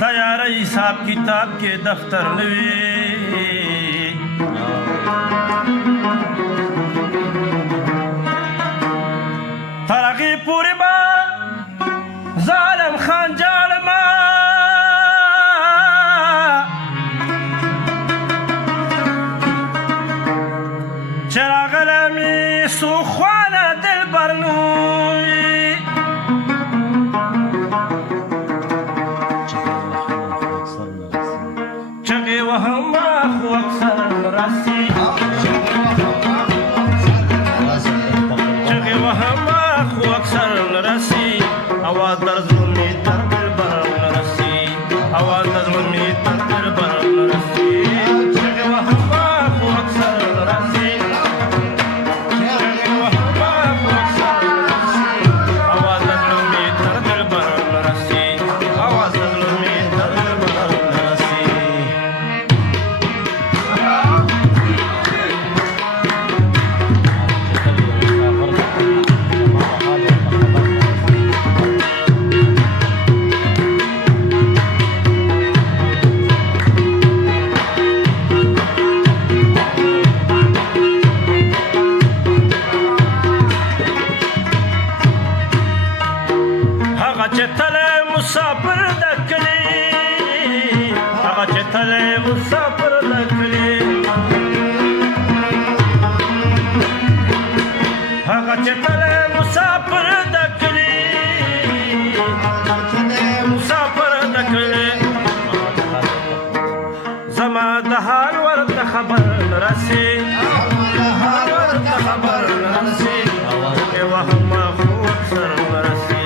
د یارۍ حساب کتاب کې دفتر نه وي تر هغې پورې به ظالم خان جاړمه چې راغلی مې څو خوانه دلبر نوی چغې وهم خو اکثر راسي چغې وهم خو اکثر راسي اواز در زلمې تر دلبر راسي اواز در زلمې تر دلبر راسي چغې وهم خو اکثر راسي چغې وهم خو اکثر راسي اواز در زلمې تر دلبر راسي اواز در زلمې تر دلبر راسي هغه چې تللی مسافر د کلي هغه چې تللی مسافر د کلي هغه چې تللی مسافر د کلي مسافر د کلي زما د حال ورته خبر رسي حال ورته خبر رسي چې وهم خو اکثر رسي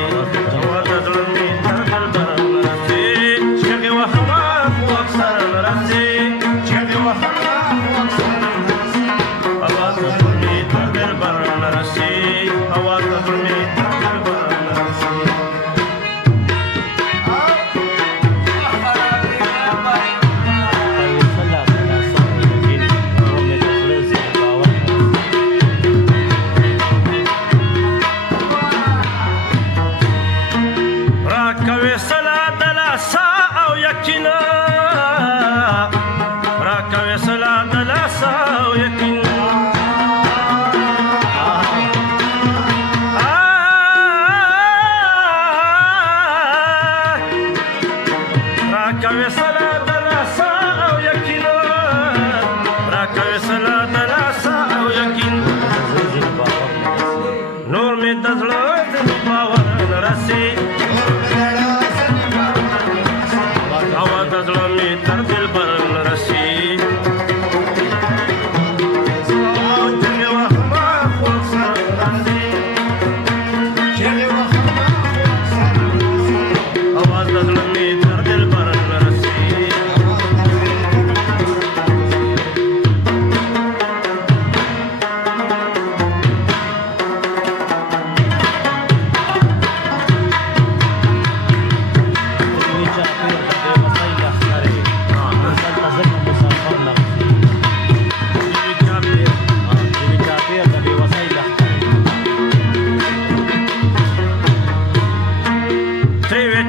راکوي سلا د لاسه او یقینا راکوي سلا د لاسه او یقینا راکوي سلا د لاسه او یقینا راکوي سلا د لاسه او یقینا نور مې د زړه د باور راسي تر دلبر رسي چغې وهم خو اکثر راسي چغې وهم خو اکثر راسي اواز د زړه مې تر دلبر رسي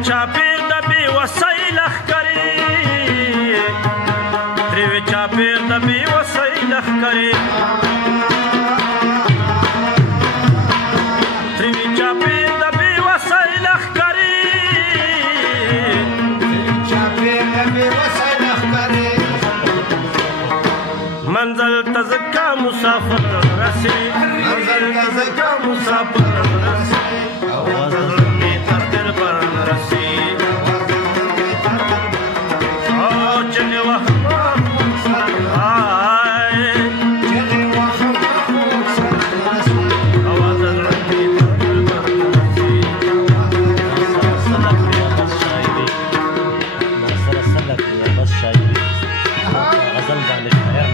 چاپیر د بې وسۍ لښکرې ترې چاپیر د بې وسۍ لښکرې ترې چاپیر د بې وسۍ لښکرې چاپیر د بې وسۍ لښکرې منزل ته ځکه مسافر رسي منزل ته ځکه مسافر رسي اواز مې تر دلبر رسي او چغې وهم چغې وهم اواز زړه مې تر دلبر رسي بس شاعري غزل باندې شاعر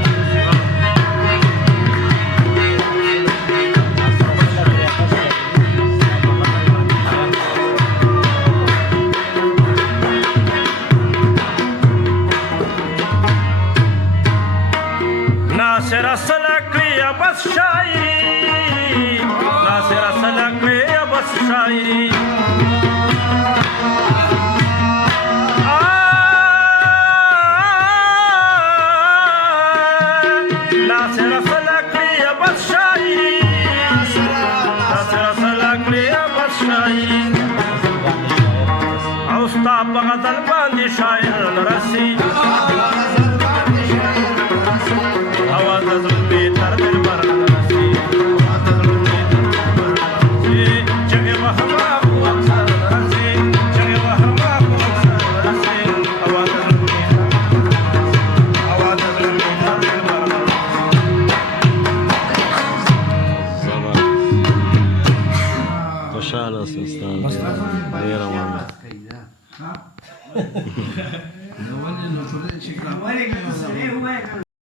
بغزل باندې شاعر رسي اواز د زلمي تر دربار رسي اواز د زلمي تر دربار رسي چغه وهما خو اکثر رسي چغه وهما خو اکثر رسي اواز د زلمي اواز د زلمي تر دربار خوشحال اوسه استاد ډېر روان ولې نو ټول شي